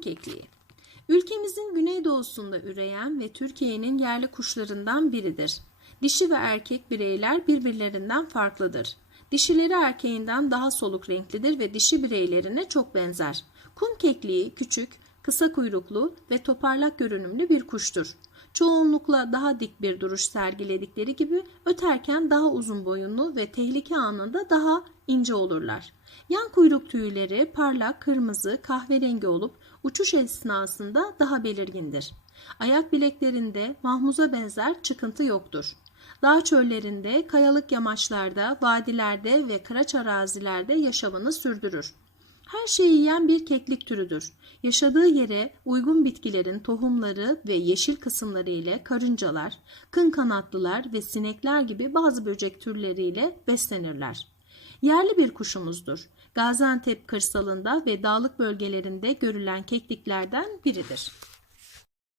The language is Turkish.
Kekliği. Ülkemizin güneydoğusunda üreyen ve Türkiye'nin yerli kuşlarından biridir. Dişi ve erkek bireyler birbirlerinden farklıdır. Dişileri erkeğinden daha soluk renklidir ve dişi bireylerine çok benzer. Kum kekliği küçük, kısa kuyruklu ve toparlak görünümlü bir kuştur. Çoğunlukla daha dik bir duruş sergiledikleri gibi öterken daha uzun boyunlu ve tehlike anında daha ince olurlar. Yan kuyruk tüyleri parlak kırmızı kahverengi olup uçuş esnasında daha belirgindir. Ayak bileklerinde mahmuza benzer çıkıntı yoktur. Dağ çöllerinde, kayalık yamaçlarda, vadilerde ve kıraç arazilerde yaşamını sürdürür. Her şeyi yiyen bir keklik türüdür. Yaşadığı yere uygun bitkilerin tohumları ve yeşil kısımları ile karıncalar, kın kanatlılar ve sinekler gibi bazı böcek türleriyle beslenirler. Yerli bir kuşumuzdur. Gaziantep kırsalında ve dağlık bölgelerinde görülen kekliklerden biridir.